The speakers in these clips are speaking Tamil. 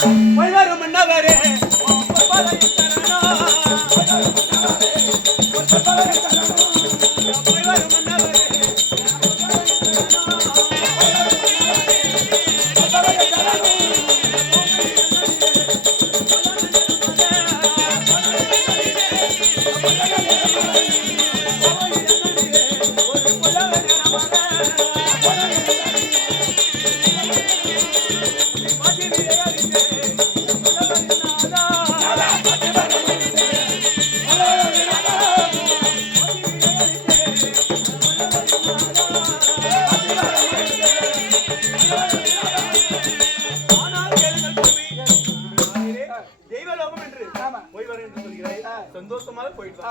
வரும் மன்னவரே சந்தோஷமாக போயிட்டு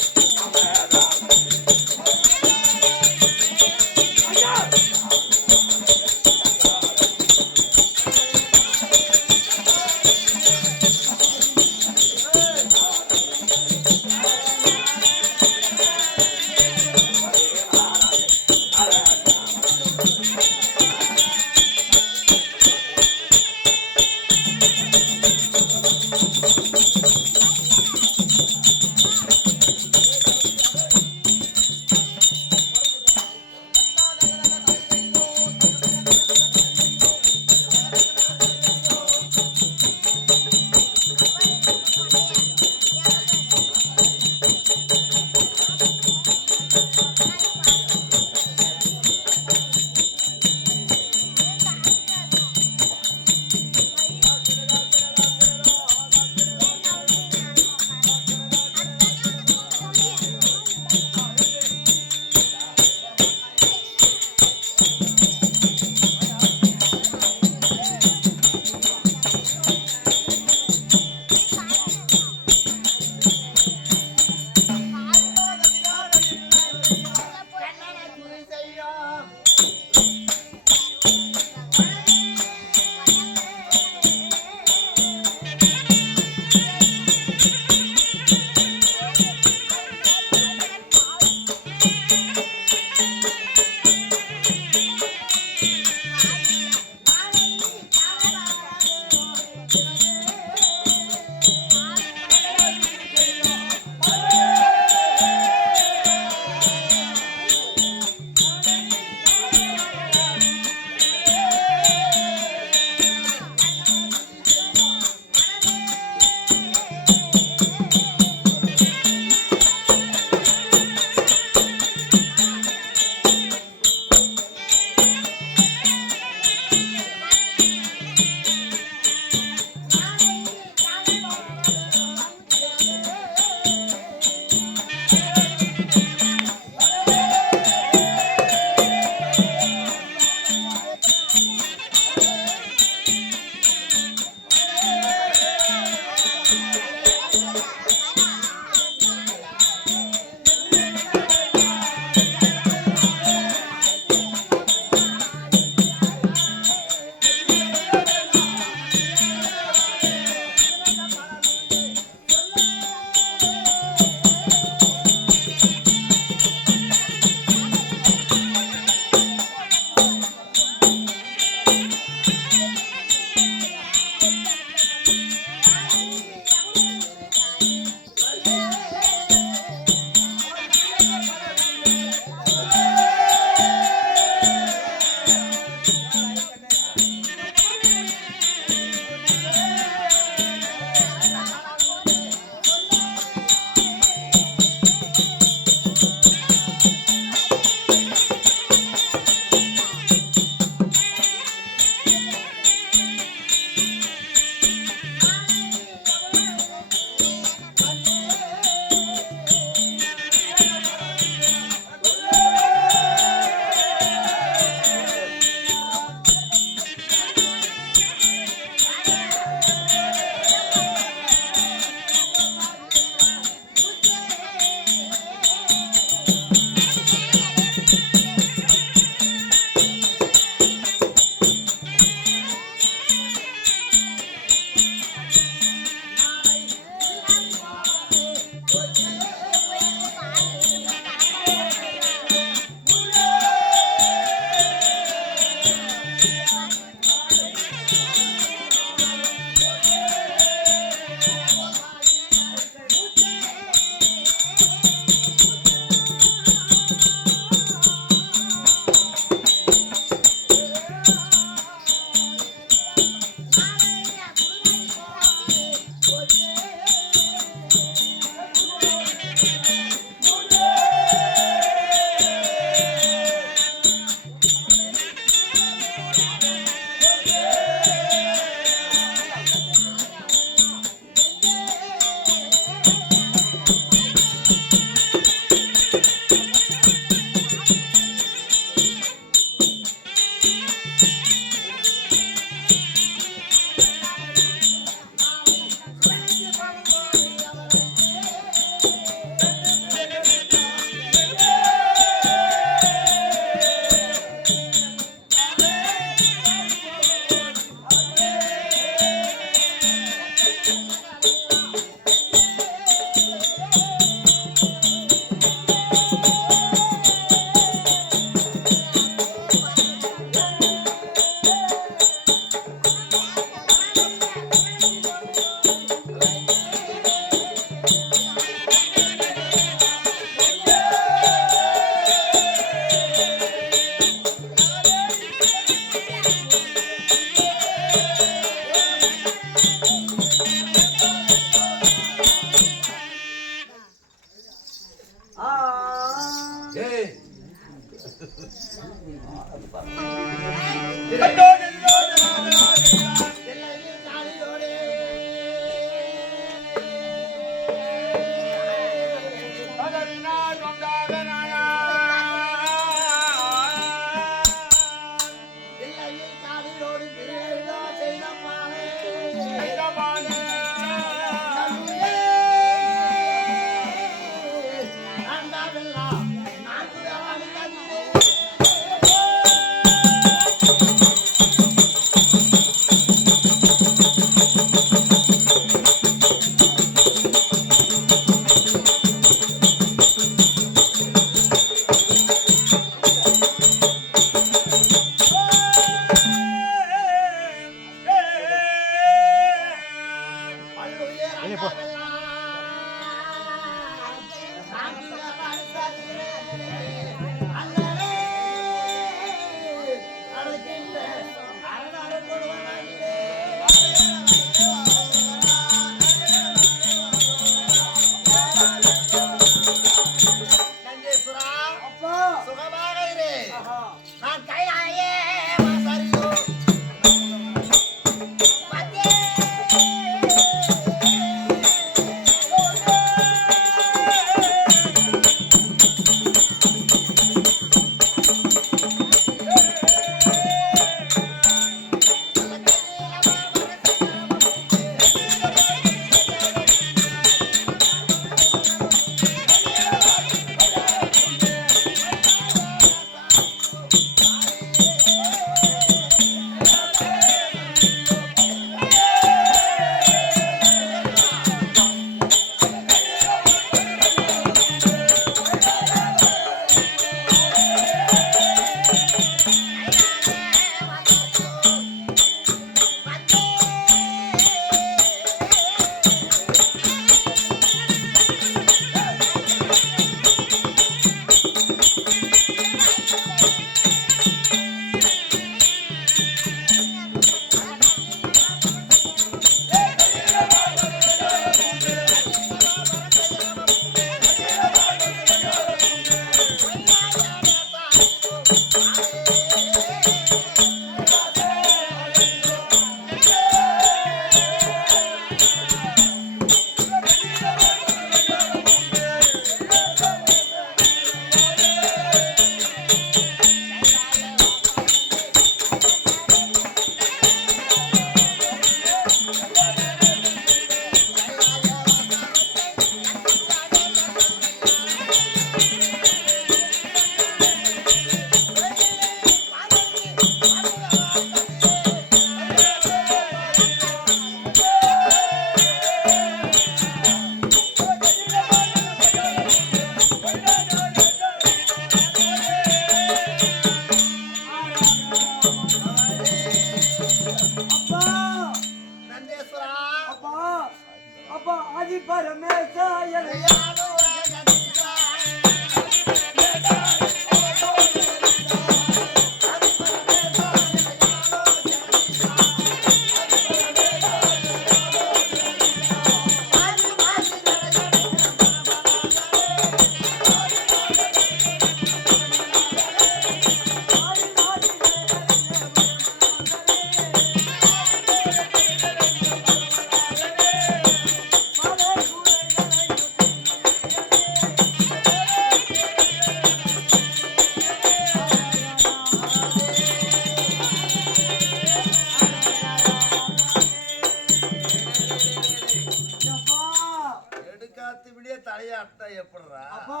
தலையாட்ட எப்படிடா அப்பா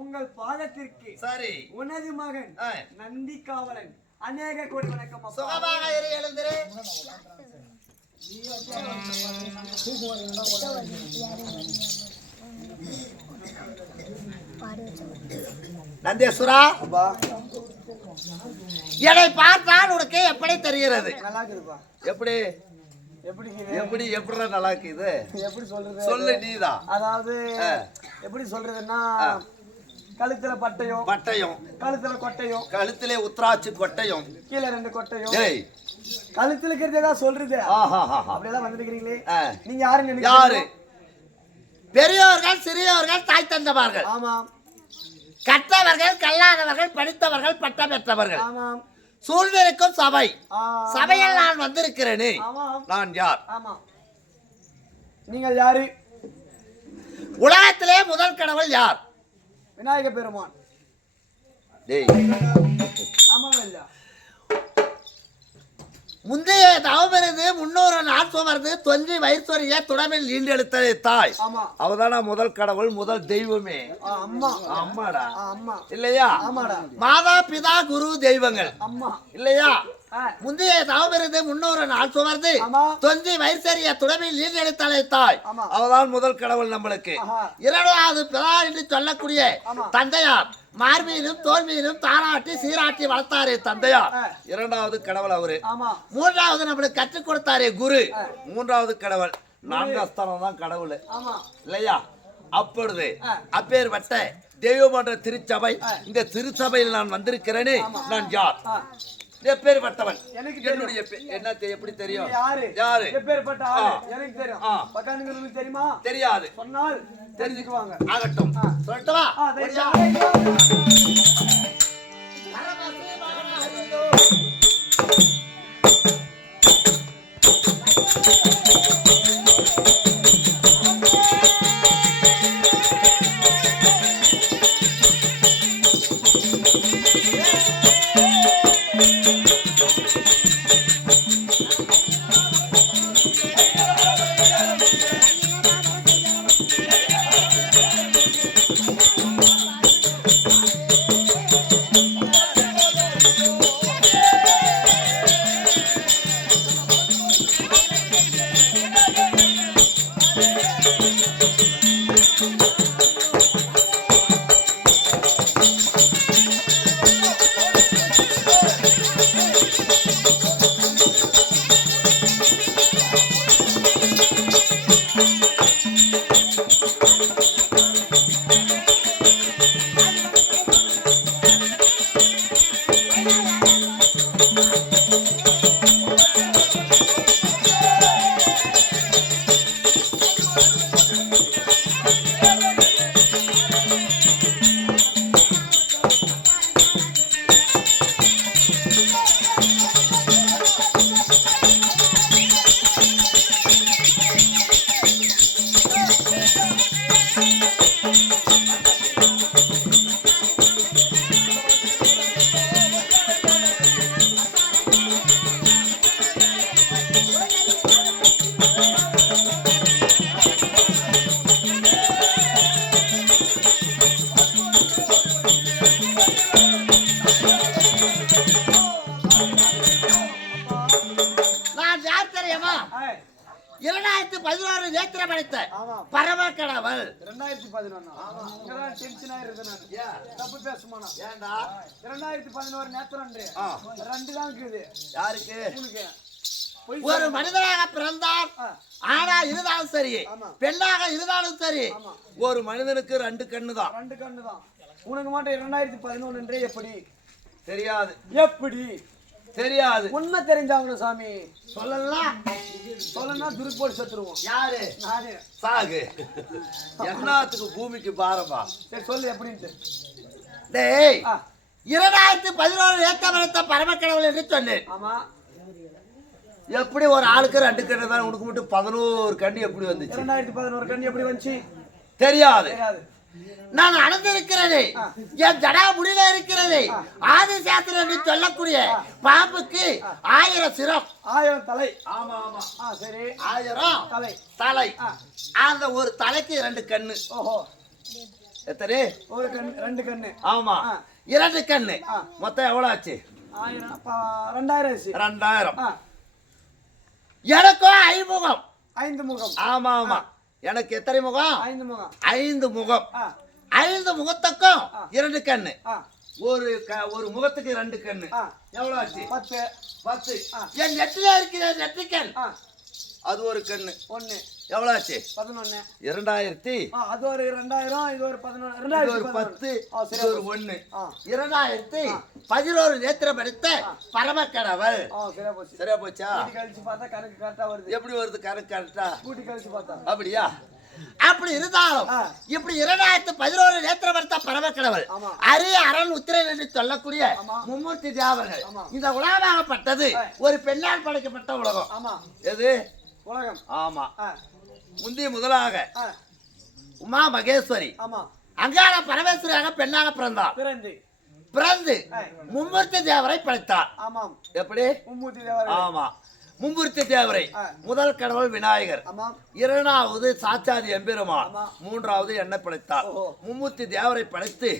உங்கள் பாதத்திற்கு சரி உனது மகன் நந்தி காவலன் அநேக கோடி வணக்கம். சுகமாக எழுந்திரு. நந்தேஸ்வரா, என்னை பார்த்தால் உனக்கு எப்படி தெரிகிறது? எப்படி எப்படி எப்படி எப்படி நல்லா இருக்குது? எப்படி சொல்றது? சொல்லு நீதான். அதாவது எப்படி சொல்றதுன்னா கழுத்துல பட்டையும் பட்டையும் கழுத்துல கொட்டையும் கழுத்திலே உத்ராட்சி கொட்டையும் கீழே 2 கொட்டையும் கழுத்துல இருக்கிறதா சொல்றது. அப்படியெல்லாம் வந்துருக்கீங்களே, நீங்க யாரு நினைக்கிறீங்க? யாரு? பெரியோர்கள் சிறியோர்கள் தாய் தந்தவர்கள். ஆமாம். கற்றவர்கள் கல்லாதவர்கள் படித்தவர்கள் பட்டம் பெற்றவர்கள். ஆமாம். சூழ்நிலைக்கும் சபை. சபையில் நான் வந்திருக்கிறேனே, நான் யார்? ஆமா. நீங்கள் யாரு? உலகத்திலே முதல் கடவுள் யார்? விநாயக பெருமான். ஆமாம். முந்தைய தவமிருந்து 300 நாள் சுமர்ந்து தொஞ்சி வயிற்று துடமில் ஈண்டெடுத்ததை தாய். அவதான முதல் கடவுள், முதல் தெய்வமே. அம்மாடா இல்லையா? மாதா பிதா குரு தெய்வங்கள் இல்லையா? முந்தைய தவமிருந்து 300 நாள் சுமர்ந்து தொஞ்சி வயிற்று துடமில் ஈண்டெடுத்ததை தாய். அவதான் முதல் கடவுள் நம்மளுக்கு. இரண்டாவது பிதா என்று சொல்லக்கூடிய தந்தையார் மார்மீனும் தோல்மீனும் தாராட்டி சீராட்டி வளர்த்தாரே தந்தையார், இரண்டாவது கடவுள் அவரு. மூன்றாவது நம்மளுக்கு கற்றுக் கொடுத்தாரே குரு, மூன்றாவது கடவுள். 4ஆம் ஸ்தானம் தான் கடவுள் இல்லையா? அப்பொழுது அப்பேற்பட்ட தெய்வமன்ற திருச்சபை, இந்த திருச்சபையில் நான் வந்திருக்கிறேனே, நான் யார்? எப்பேற்பட்டவன்? என்னுடைய என்ன எப்படி தெரியும்? யாரு? எப்பேற்பட்ட ஆளு எனக்கு தெரியும். பக்கானுங்களுக்கு தெரியுமா? தெரியாது. சொன்னால் தெரிஞ்சுக்குவாங்க. ஆகட்டும், சொல்லட்டுமா? பரம கடவுள் 2011 நேத்திரம் 2 தான் இருக்குது. யாருக்கு? ஒரு மனிதனாக பிறந்தால் ஆனா இருந்தாலும் சரி, பெண்ணாக இருந்தாலும் சரி, ஒரு மனிதனுக்கு 2 கண்ணு தான். 2 கண்ணு தான். உனக்கு மட்டும் 2011 எப்படி தெரியாது? எப்படி தெரியாது? உண்மை தெரிஞ்சாங்க சாமி. சொல்லலாம். சொல்லனா துருக்கு போட்டு செத்துருவோம். யாரு? நானே. சாகு. என்னத்துக்கு பூமிக்கு பாரமா? சரி சொல்லு எப்படின்னு. டேய், 2011 ஏத்தமரத்த பரமக்கடவுள் என்று சொன்னேன். ஆமா. எப்படி ஒரு ஆளுக்கு 2 கண்ணு தான், உனக்கு மட்டும் 11 கண்ணு எப்படி வந்துச்சு? 2011 கண்ணு எப்படி வந்துச்சு? தெரியாது. நான் அடைந்திருக்கிறதே, என் ஜடா முடியல இருக்கிறதே, ஆதிசாஸ்திரம் என்று சொல்லக்கூடிய பாம்புக்கு 1000 சிரம், 1000 தலை. ஆமா ஆமா. சரி, 1000 தலை. அந்த ஒரு தலைக்கு 2 கண்ணு. ஓஹோ. எத்தனை? ஒரு கண்ணு 2 கண்ணு. ஆமா 2 கண்ணு. மொத்தம் எவ்வளவு ஆச்சு? 2000 ஆச்சு. 2000. எனக்கும் 5 முகம். 5 முகம். ஆமா ஆமா. எனக்கு எத்தனை முகம்? 5 முகம். 5 முகம். 5 முகத்துக்கும் 2 கண்ணு. ஒரு முகத்துக்கு 2 கண்ணு. எவ்வளவு ஆச்சு? 10. 10. என் நெற்றில இருக்கிற நெற்றிக்கண் அது ஒரு கண்ணு. 1. எவ்வளவு ஆச்சு? 11. 2000. அது ஒரு 2000. இது ஒரு 11. இது ஒரு 10. இது ஒரு 1. 2011 நேத்திரம் எடுத்த பரமக்கடவுள். சரியா போச்சா? கழிச்சு பார்த்தா கணக்கு கரெக்டா வருது. எப்படி வருது கணக்கு கரெக்டா? கூட்டி கழிச்சு பார்த்தா. அப்படியா? அப்படி இருந்தாலும் இப்படி 2011 நேத்திரம் எடுத்த பரமக்கடவுள் அரிய அரண் உத்திரன் என்று சொல்லக்கூடிய மும்மூர்த்தி தேவர்கள் இந்த உலகமாகப்பட்டது ஒரு பெண்ணால் படைக்கப்பட்ட உலகம். எது உலகம்? ஆமா. முந்தைய முதலாக உமா மகேஸ்வரி அங்காள பரமேஸ்வரியாக பெண்ணாக பிறந்து மும்மூர்த்தி தேவரை படைத்தார். எப்படி? ஆமா மும்மூர்த்தி தேவரை முதல் கடவுள் விநாயகர், 2வது சாட்சாதி எம்பெருமான், 3வது என்ன படைத்தார். மும்மூர்த்தி தேவரை படைத்து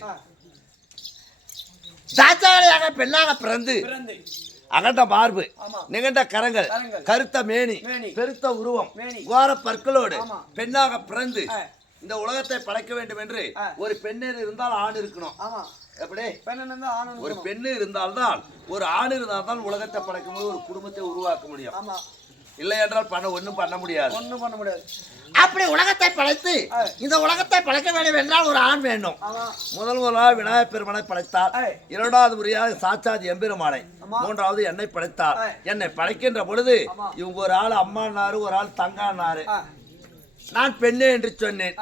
சாட்சாதியாக பெண்ணாக பிறந்து அகண்ட மார்பு, நிகண்ட கரங்கள், கருத்த மேனி, பெருத்த உருவம், கோர பற்களோடு பெண்ணாக பிறந்து இந்த உலகத்தை படைக்க வேண்டும் என்று ஒரு பெண்ணு இருந்தால் ஆண் இருக்கணும். எப்படி? ஒரு பெண்ணு இருந்தால்தான் ஒரு ஆண் இருந்தால்தான் உலகத்தை படைக்கும் போது ஒரு குடும்பத்தை உருவாக்க முடியும். இல்லை என்றால் ஒன்னும் பண்ண முடியாது. அப்படி உலகத்தை படைத்து இந்த உலகத்தை படைக்க வேண்டும் என்றால் ஒரு ஆண் வேண்டும். முதலாக விநாயகப் பெருமானை படைத்தார், 2வது முறையாக சாட்சாதி எம்பெருமானை, 3வது என்னை படைத்தார். என்னை படைக்கின்ற பொழுது இவங்க ஒரு ஆள் அம்மானாரு, ஒரு ஆள் தங்கானாரு. நான் பெண்ணே என்று சொன்னேன்.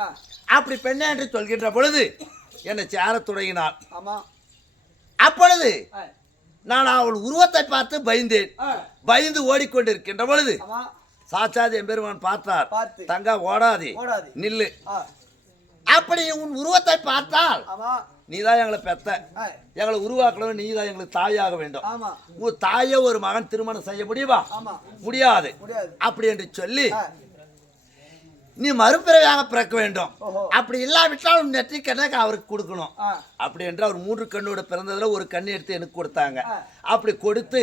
அப்படி பெண்ணே என்று சொல்கின்ற பொழுது என்னை சேர தொடங்கினார். அப்பொழுது நான் அவள் உருவத்தை பார்த்து பயந்து ஓடிக்கொண்டிருக்கின்ற பொழுது சாட்சாதி எம்பெருமான் பார்த்தார். தங்கா ஓடாதே, நில்லு. அப்படி உன் உருவத்தை பார்த்தால் நீதான் எங்களை பெத்த, எங்களை உருவாக்கணும், நீதான் எங்களுக்கு தாயாக வேண்டும். உன் தாயை ஒரு மகன் திருமணம் செய்ய முடியுமா? முடியாது. அப்படி என்று சொல்லி நீ மறுபிறவியாக பிறக்க வேண்டும். அப்படி இல்லாவிட்டால் நெற்றிக்கண்ணை அவருக்கு கொடுக்கணும். அப்படி என்று அவர் 3 கண்ணோட பிறந்ததுல ஒரு கண்ணை எடுத்து எனக்கு கொடுத்தாங்க. அப்படி கொடுத்து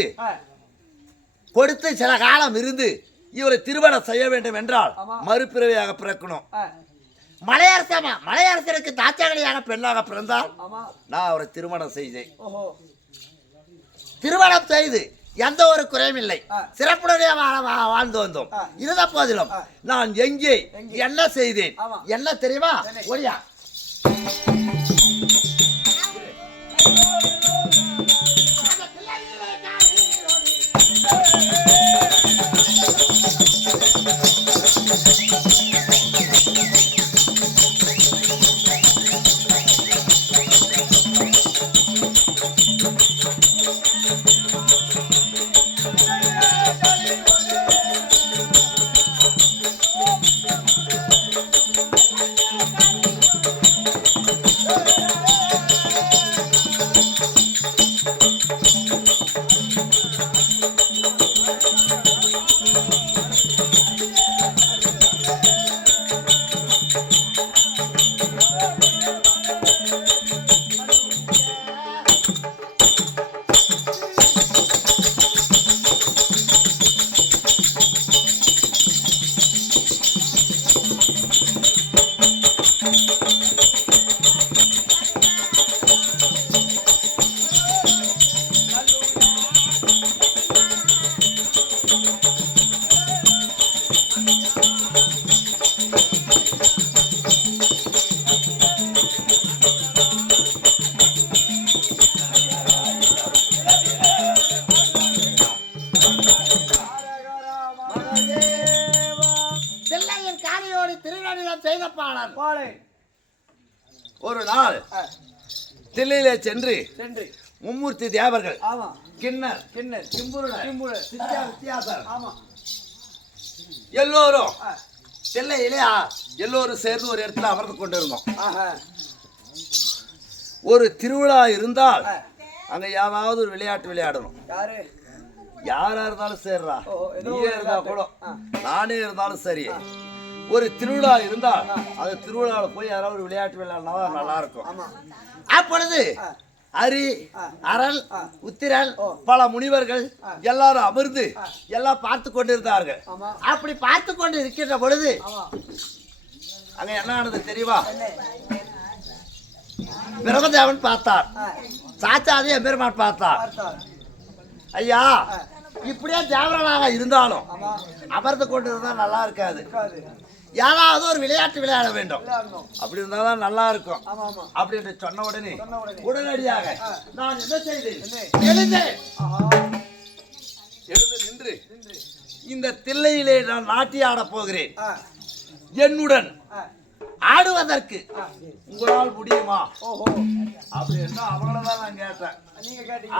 சில காலம் இருந்து இவரை திருமணம் செய்ய வேண்டும் என்றால் மறுபிறவியாக பிறக்கணும். மலையரசருக்கு தாச்சாகலியாக பெண்ணாக பிறந்தால் நான் அவரை திருமணம் செய்தேன். திருமணம் செய்து எந்த ஒரு குறையும் இல்லை, சிறப்புடைய வாழ்ந்து வந்தோம். இருந்த போதிலும் நான் எங்கே என்ன செய்தேன் என்ன தெரியுமா? ஒளியா ஒரு நாள் தில்லையிலே சென்று மும்மூர்த்தி தேவர்கள் கிண்ணர் வித்தியாசர் எல்லோரும் தில்லையிலே எல்லோரும் சேர்ந்து ஒரு இடத்துல அமர்ந்து கொண்டிருந்தோம். ஒரு திருவிழா இருந்தால் அங்க ஏதாவது ஒரு விளையாட்டு விளையாடணும். யாரா இருந்தாலும் சரிடா, நீயே இருந்தா கூட நானே இருந்தாலும் சரி, ஒரு திருவிழா இருந்தால் அது திருவிழாவில் போய் யாராவது ஒரு விளையாட்டு விளையாடினா நல்லா இருக்கும். அப்பொழுது அரி அரல் உத்திரன் பல முனிவர்கள் எல்லாரும் அமர்ந்து எல்லாம் பார்த்து கொண்டிருந்தார்கள். அப்படி பார்த்து கொண்டு இருக்கின்ற பொழுது அங்க என்ன ஆனது தெரியுமா? பிரம்மதேவன் பார்த்தார், சாச்சாதி எம்பெருமான் பார்த்தார். ஐயா, இப்படியே தேவரனாக இருந்தாலும் அமர்ந்து கொண்டு இருந்தா நல்லா இருக்காது. யாராவது ஒரு விளையாட்டு விளையாட வேண்டும், அப்படி இருந்தாதான் நல்லா இருக்கும் அப்படின்னு சொன்ன உடனே உடனடியாக நான் என்ன செய்தேன்? எழுந்து நின்று இந்த தில்லையிலே நான் நாட்டிய ஆட போகிறேன். என்னுடன் ஆடுவதற்கு உங்களால் முடியுமா அப்படின்னா அவங்களதான் நான் கேட்டேன்.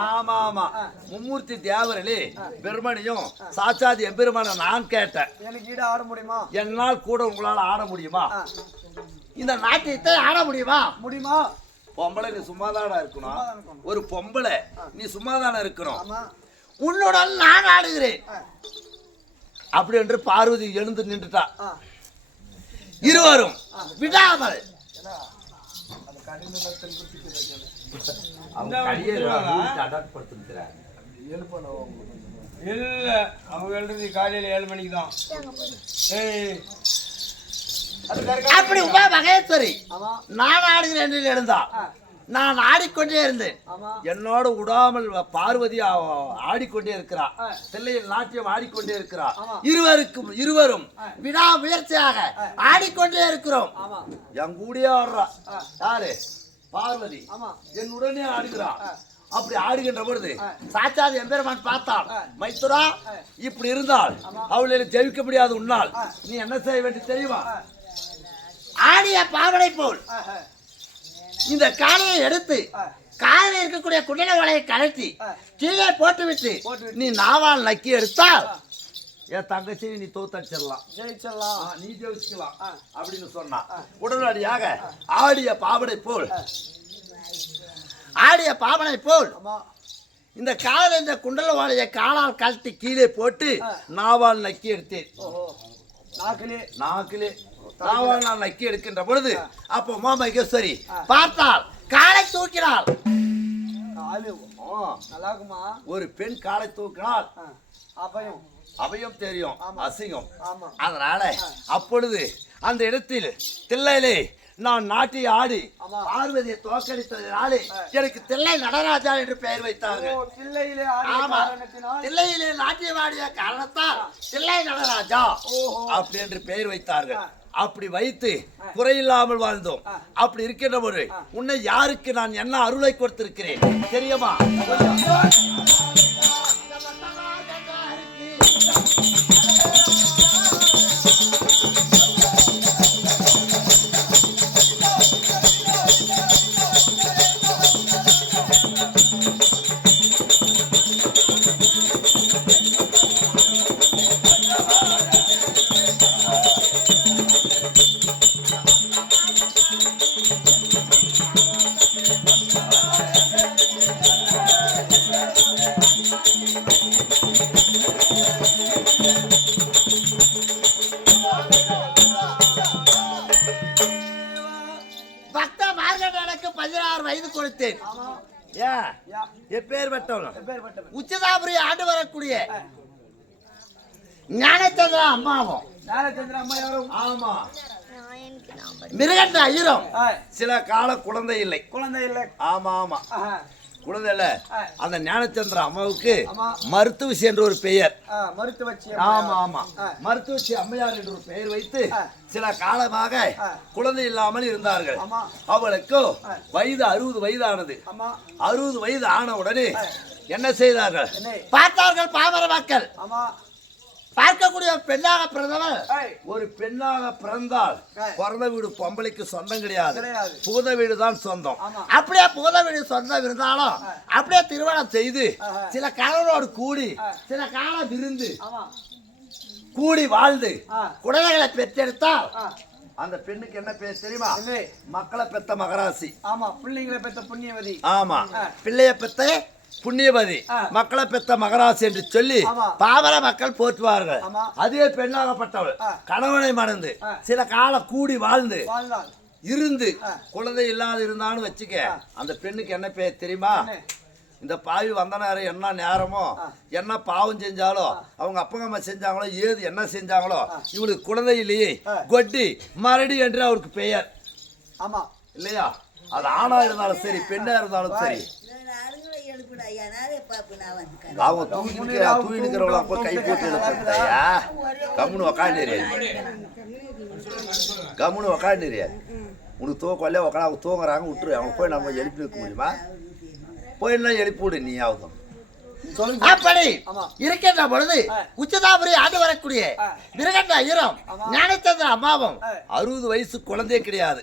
ஆமா ஆமா, மும்மூர்த்தி தேவர்களே பெருமணியும் சாச்சாதி எம்பெருமான நான் கேட்டேன். ஆட முடியுமா? என்னால் கூட உங்களால் ஆட முடியுமா? இந்த நாட்டியத்தை ஆட முடியுமா? முடியுமா? பொம்பளை நீ சும்மாதானா இருக்கணும். ஒரு பொம்பளை நீ சும்மாதானே இருக்கணும். உன்னுடன் நான் ஆடுகிறேன் அப்படி என்று பார்வதி எழுந்து நின்றுட்டா. இருவரும் விடாமல் இல்ல, அவங்க எழுறது காலையில 7 மணிக்கு தான். அப்படி உமா மகேஸ்வரி நான் ஆடுகிறேன் என்று எழுந்தா. நான் ஆடிக்கொண்டே இருந்தேன். என்னோடு விடாமல் பார்வதி ஆடிக்கொண்டே இருக்கிறார். தில்லையில் நாட்டியம் ஆடிக்கொண்டே இருக்கிறார். இருவரும் விடா முயற்சியாக ஆடிக்கொண்டே இருக்கிறோம். என் கூடயே ஆடுறா யாரு? பார்வதி என் உடனே ஆடுகிறார். அப்படி ஆடுகின்ற பொழுது சாச்சாதி எம்பெருமான் பார்த்தாள். மைத்துரா, இப்படி இருந்தால் அவளை ஜெயிக்க முடியாது. உன்னால் நீ என்ன செய்ய வேண்டிய தெரியுமா? ஆடிய பாவனை போல் இந்த காலையை எடுத்து காலையில் இருக்கக்கூடிய குண்டல வலையை கலட்டி கீழே போட்டுவிட்டு நீ நாவால் நக்கி எடுத்தால் என் தங்கச்சி நீ தோத்தடிச்சிடலாம், நீ ஜெயிச்சுக்கலாம் அப்படின்னு சொன்னா. உடனடியாக ஆடிய பாவனை போல் இந்த காலில் இந்த குண்டல வாழையை காலால் கழட்டி கீழே போட்டு நாவால் நக்கி எடுத்தேன். நாக்கிலே நாவால் நான் நக்கி எடுக்கின்ற பொழுது அப்போ உமா மகேஸ்வரி பார்த்தால் காலை தூக்கினாள். ஒரு பெண் காலை தூக்கினால் அபயம் தெரியும், அசிங்கம். அதனால அப்பொழுது அந்த இடத்தில் தில்லையிலே நான் நாட்டி ஆடி பார்வதியை தோற்கடித்ததினாலே எனக்கு தில்லை நடராஜா என்று பெயர் வைத்தார்கள். தில்லையிலே நாட்டியம் ஆடிய காரணத்தால் தில்லை நடராஜா அப்படி என்று பெயர் வைத்தார்கள். அப்படி வைத்து குறையில்லாமல் வாழ்ந்தோம். அப்படி இருக்கின்ற போது உன்னை யாருக்கு நான் என்ன அருளை கொடுத்திருக்கிறேன் தெரியுமா? உச்சதாபுரி ஆண்டு வரக்கூடிய ஞானச்சந்திர அம்மாவும் ஆமா மிருகண்ட ஐயரும் சில கால குழந்தை இல்லை. ஆமா ஆமா, குழந்தை இல்ல. அந்த ஞானச்சந்திர அம்மாவுக்கு மருத்துவச்சி என்ற ஒரு பெயர். ஆமா ஆமா, மருத்துவச்சி அம்மையார் என்று ஒரு பெயர் வைத்து சில காலமாக குழந்தை இல்லாமல் இருந்தார்கள். அவளுக்கு வயது 60 வயதானது. 60 வயது ஆன உடனே என்ன செய்தார்கள்? பார்த்தார்கள் பாமர மக்கள். பார்க்கக்கூடிய பெண்ணாக பிறந்தவர் ஒரு பெண்ணாக பிறந்தால் பிறந்த வீடு பொம்பளைக்கு சொந்தம் கிடையாது, பூத வீடு தான் சொந்தம். அப்படியே பூத வீடு சொந்தம் இருந்தாலும் அப்படியே திருமணம் செய்து சில கணவனோடு கூடி சில காலம் விருந்து கூடி வாழ்ந்து குழந்தைகளை பெற்றெடுத்தால் அந்த பெண்ணுக்கு என்ன பேர் தெரியுமா? மக்களை பெத்த மகராசி. ஆமா, பிள்ளைங்களை பெத்த புண்ணியவதி. ஆமா, பிள்ளைய பெத்த புண்ணியவதி மக்களை பெத்த மகராசி என்று சொல்லி பாமர மக்கள் போற்றுவார்கள். அதே பெண்ணாகப்பட்டவள் கணவனை மணந்து சில காலம் கூடி வாழ்ந்து இருந்து குழந்தை இல்லாத இருந்தான்னு வச்சுக்க, அந்த பெண்ணுக்கு என்ன பேர் தெரியுமா? இந்த பாவி வந்த நேரம் என்ன நேரமோ என்ன பாவம் செஞ்சாலோ அவங்க அப்பா அம்மா செஞ்சாங்களோ ஏது என்ன செஞ்சாங்களோ இவளுக்கு குழந்தை இல்லையே கொட்டி மரடி என்று அவருக்கு பெயர். ஆமா இல்லையா? அது ஆணா இருந்தாலும் சரி பெண்ணா இருந்தாலும் சரி அவங்க தூங்கிக்கிறவங்கள அப்போ கை போட்டு எழுப்பியா கம்முன்னு உக்காண்டிரியா உனக்கு தூக்கல உக்காந்து அவங்க தூங்குறாங்க விட்டுரு. அவங்க போய் நம்ம எழுப்பி வைக்க முடியுமா? போயிடலாம் எழுப்பி விடு நீ ஆகுதும். அப்படி இருக்கின்ற பொழுது உச்சதாபுரி ஆண்டு வரக்கூடிய மிருகண்ட ஐயரும் ஞானச்சந்திர அம்மாவும் 60 வயசு குழந்தையே கிடையாது.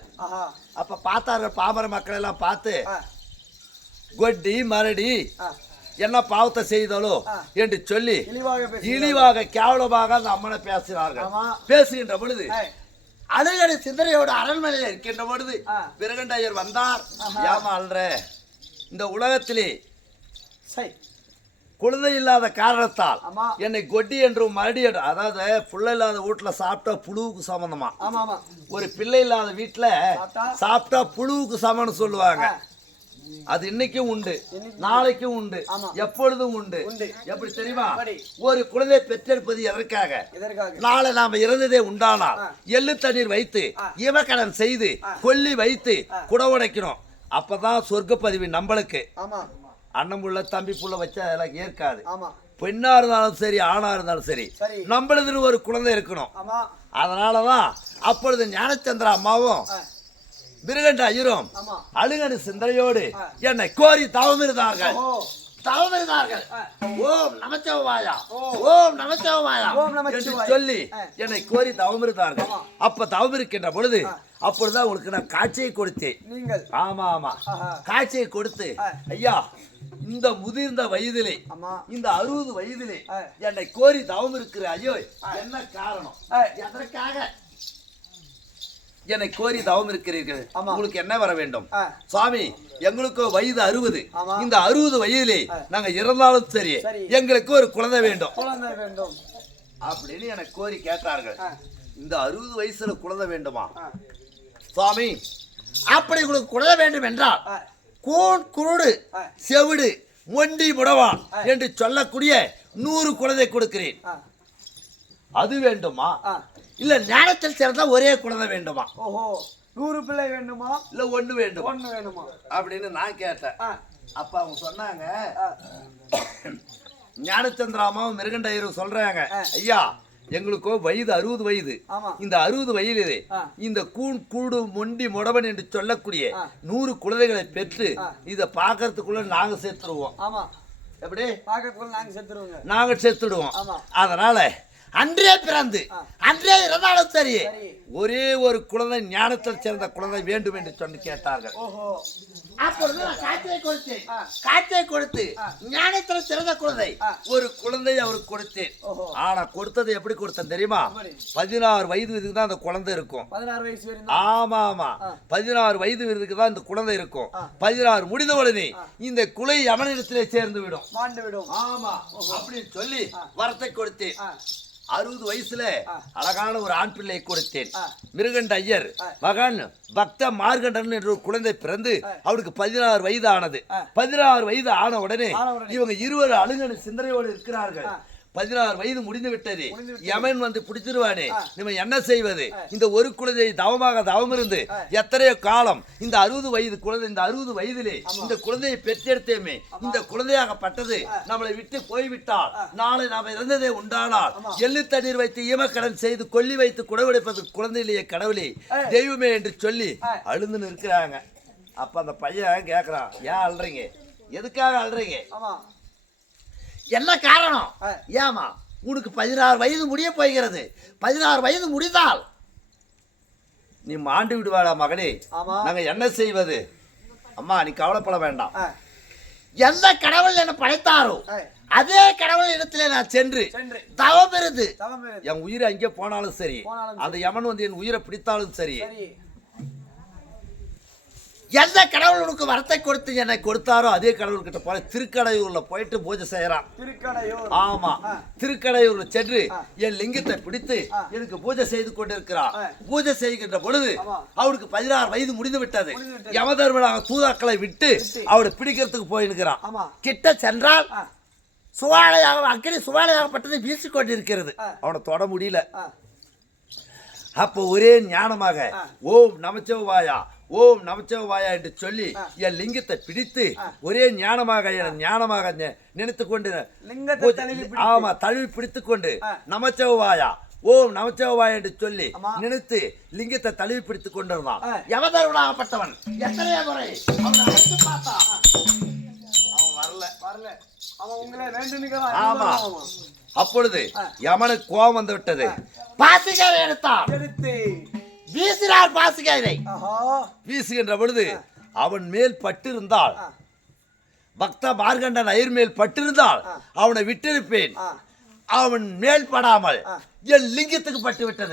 அப்ப பார்த்தார்கள் பாமர மக்கள் எல்லாம் பார்த்து கொட்டி மரடி என்ன பாவத்தை செய்தாலோ என்று சொல்லி இழிவாக கேவலமாக அந்த அம்மனை பேசினார்கள். பேசுகின்ற பொழுது அழுகடி சிந்தனையோடு அரண்மனையில் இருக்கின்ற பொழுது மிருகண்டையர் வந்தார். ஏமா அல்ற? இந்த உலகத்திலே குழந்தை இல்லாத காரணத்தால் என்னை கொட்டி என்றும் மரடி என்று, அதாவது புள்ள இல்லாத வீட்டுல சாப்பிட்டா புழுவுக்கு சம்பந்தமா, ஒரு பிள்ளை இல்லாத வீட்டுல சாப்பிட்டா புழுவுக்கு சமம்னு சொல்லுவாங்க. அது இன்னைக்கும் உண்டு, நாளைக்கும் உண்டு, எப்பொழுதும் உண்டு. எப்படி தெரியுமா? ஒரு குழந்தை பெற்றெடுப்பது எதற்காக? நாளை நாம இறந்ததே உண்டானால் எள்ளு தண்ணீர் வைத்து இவக்கடன் செய்து கொல்லி வைத்து குடவுடைக்கணும். அப்பதான் சொர்க்க பதிவு நம்மளுக்கு. அண்ணன் புள்ள தம்பி புள்ள வச்சா அதெல்லாம் ஏற்காது. பெண்ணா இருந்தாலும் சரி ஆணா இருந்தாலும் சரி நம்மளதுன்னு ஒரு குழந்தை இருக்கணும். அதனாலதான் அப்பொழுது ஞானச்சந்திர அம்மாவும் மிருகண்ட ஐயரும் அழுகணி சிந்தனையோடு என்னை கோரி தவம் இருந்தார்கள். ஓம் நமச்சிவாயா ஓம் நமச்சிவாயா என்று சொல்லி என்னை கோரி தவம் இருந்தார்கள். அப்ப தவம் இருக்கின்ற பொழுது அப்பொழுதுதான் உங்களுக்கு நான் காட்சியை கொடுத்தேன். ஆமா ஆமா காட்சியை கொடுத்து, ஐயா இந்த முதிர்ந்த வயதிலே இந்த 60 வயதிலே என்னை கோரி தவம் இருக்கிற ஐயோ என்ன காரணம்? எதற்காக என்னை கோரி தவம் இருக்கிறீர்கள்? உங்களுக்கு என்ன வர வேண்டும்? சுவாமி எங்களுக்கு வயது 60. இந்த 60 வயதிலே நாங்க இறந்தாலும் சரி எங்களுக்கு ஒரு குழந்தை வேண்டும் அப்படின்னு எனக்கு கோரி கேட்டார்கள். இந்த 60 வயசுல குழந்தை வேண்டுமா? சுவாமி அப்படி உங்களுக்கு குழந்தை வேண்டும் என்றால் கூன் குருடு செவிடு மொண்டி முடவான் என்று சொல்லக்கூடிய 100 குழந்தை கொடுக்கிறேன். அது வேண்டுமா? இல்ல ஞானத்தில் சேர்ந்த ஒரே குழந்தை வேண்டுமா? 100 பிள்ளை வேண்டுமா? இல்ல ஒண்ணு வேண்டும் வேணுமா அப்படின்னு நான் கேட்டேன். அப்ப அவங்க சொன்னாங்க, ஞானச்சந்திராமாவும் மிருகண்டையரும் சொல்றாங்க, ஐயா எங்களுக்கு வயது 60 வயது. இந்த 60 வயதிலே இந்த கூண் கூடு மொண்டி முடவன் என்று சொல்லக்கூடிய 100 குழந்தைகளை பெற்று இதை பாக்கிறதுக்குள்ள நாங்க சேர்த்துருவோம். எப்படி நாங்க சேர்த்துடுவோம். அதனால அன்றே பிறந்து அன்றே இறந்தாலும் சரி ஒரே ஒரு குழந்தை ஞானத்தில் சேர்ந்த குழந்தை வேண்டும் என்று சொல்லி கேட்டார்கள். அப்பொழுது காட்சியை கொடுத்து ஞானத்தில் சிறந்த குழந்தை ஒரு குழந்தை அவருக்கு கொடுத்தேன். ஆனா கொடுத்தது எப்படி கொடுத்தேன் தெரியுமா? 16 வயது தான் அந்த குழந்தை இருக்கும். 16 வயசு? ஆமா ஆமா 16 வயது தான் இந்த குழந்தை இருக்கும். 16 முடிந்த உடனே இந்த குலை யமனிடத்திலே சேர்ந்து விடும். ஆமா அப்படின்னு சொல்லி வரத்தை கொடுத்தேன். 60 வயசுல அழகான ஒரு ஆண் பிள்ளை கொடுத்தேன். மிருகண்ட ஐயர் மகன் பக்த மார்கண்டன் என்ற ஒரு குழந்தை பிறந்து அவருக்கு 16 வயது ஆனது. 16 வயது ஆன உடனே இவங்க இருவர் அழுகணி சிந்தனையோடு இருக்கிறார்கள். 16 வயது முடிந்து விட்டது. யமன் வந்து பிடிச்சிருவானே, நம்ம என்ன செய்வது? இந்த ஒரு குழந்தை தவமாக தவம் இருந்து எத்தனையோ காலம் இந்த 60 வயது குழந்தை, இந்த 60 வயதிலே இந்த குழந்தையை பெற்றெடுத்தேமே, இந்த குழந்தையாகப்பட்டது நம்மளை விட்டு போய்விட்டால் நாளை நாம இறந்ததே உண்டானால் எள்ளு தண்ணீர் வைத்து ஈமக்கடன் செய்து கொல்லி வைத்து குடவெடுப்பது குழந்தையிலேயே கடவுளே தெய்வமே என்று சொல்லி அழுந்து இருக்கிறாங்க. அப்ப அந்த பையன் கேக்குறான், ஏன் அழுறீங்க? எதுக்காக அழுறீங்க? என்ன காரணம்? ஏமா உனக்கு 16 வயது முடிய போகிறது. 16 வயது முடிந்தால் நீ மாண்டு விடுவாடா மகனே, நாங்க என்ன செய்வது? அம்மா நீ கவலைப்பட வேண்டாம். எந்த கடவுள் என்ன படைத்தாரோ அதே கடவுள் இடத்துல நான் சென்று தவம் இருந்து என் உயிரை அங்கே போனாலும் சரி, அந்த யமன் வந்து என் உயிரை பிடித்தாலும் சரி, எந்த கடவுள் உனக்கு வரத்தை கொடுத்து என்னை கொடுத்தாரோ அதே கடவுள்கிட்ட போல திருக்கடையூர்ல போயிட்டு பூஜை செய்யறான். திருக்கடையூர். ஆமா, திருக்கடையூர்ல சென்று என் லிங்கத்தை பிடித்து எனக்கு பூஜை செய்து கொண்டிருக்கிறார். பூஜை செய்கின்ற பொழுது அவருக்கு 16 வயது முடிந்து விட்டது. யமதர்மனாக தூதாக்களை விட்டு அவரை பிடிக்கிறதுக்கு போயிருக்கிறான். கிட்ட சென்றால் சுவாலையாக அக்கினி சுவாலையாகப்பட்டதை வீசிக்கொண்டிருக்கிறது. அவனை தொட முடியல. அப்போ ஒரே ஞானமாக ஓம் நமச்சிவாயா ஓம் நமச்சிவாயா என்று சொல்லி என் லிங்கத்தை பிடித்து ஒரே ஞானமாக ஞானமாக நினைத்து கொண்டு ஆமா தழுவி பிடித்துக் கொண்டு நமச்சிவாயா ஓம் நமச்சிவாயா என்று சொல்லி நினைத்து லிங்கத்தை தழுவி பிடித்துக் கொண்டிருந்தான். யமதர்மனாகப்பட்டவன் எத்தனையோ முறை அவனை அழைத்து பார்த்தான். அவன் வரல. அவன் உங்களை வேண்டுனுங்க. ஆமா, அப்பொழுது யமனுக்கு கோபம் வந்து விட்டது. பாசிகாரை எடுத்தான். வீசினார் பாசிகாரை. வீசுகின்ற பொழுது அவன் மேல் பட்டிருந்தால் பக்த மார்கண்டன் அயிர் மேல் பட்டிருந்தால் அவனை விட்டிருப்பேன். அவன் மேல் படாமல் என் லிங்கத்துக்கு பட்டு விட்டது.